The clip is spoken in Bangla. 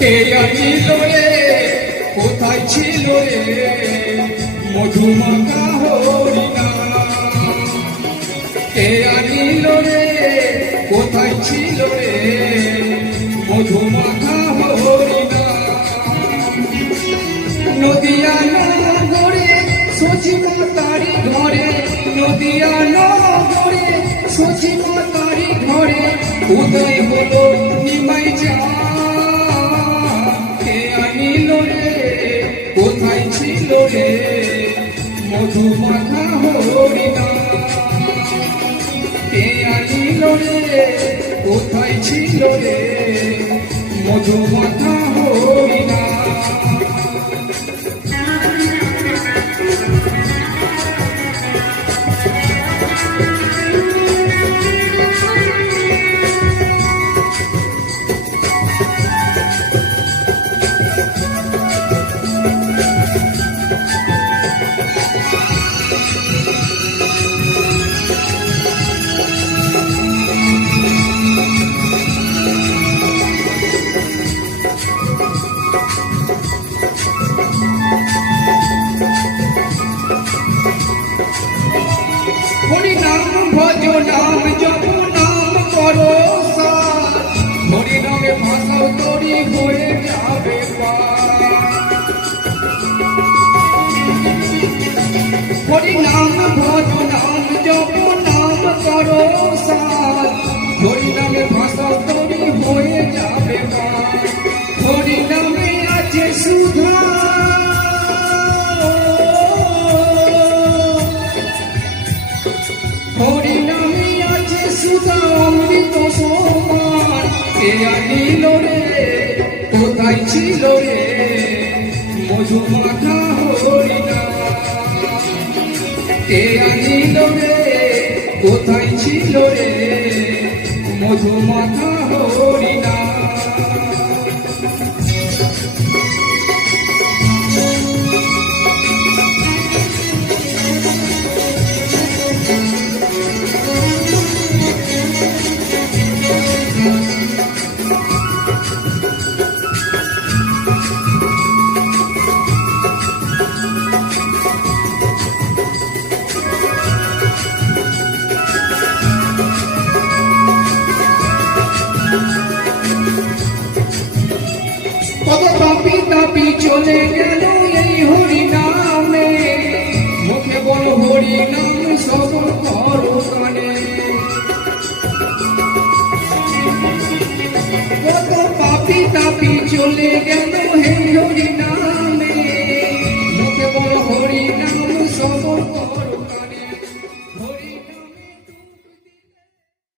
কে আনিল রে কোথায় ছিল রে মধুমাখা হরিনাম কে আনিল রে কোথায় ছিল রে মধুমাখা হরিনাম নদিয়া নগরে সচিমাতারি ঘরে নদিয়া নগরে সচিমাতারি ঘরে উদয় হলো নিমাই যা কে আনিল রে কোথায় ছিল রে মধুমাখা হরিনাম কে আনিল রে কোথায় ছিল রে মধুমাখা হরিনাম হরি নাম ভজ নাম জপ নাম করো হরি নামে ভাষাও তরি হয়ে যাবে হরি নাম ভজ নাম জপ নাম করো হরি নামে ভাষাও তরি হয়ে যাবে হরি নামে আছে সুধা হরি নামে আছে সুধা অমৃত সমান কে আনিল রে কোথায় ছিল রে মধুমাখা হরিনাম কে আনিল রে কোথায় ছিল রে মধুমাখা হরিনাম কত পাপি তাপি চলে গেল এই হরি নামে মুখে বল হরি নাম সব করো কানে কত পাপি তাপি চলে গেল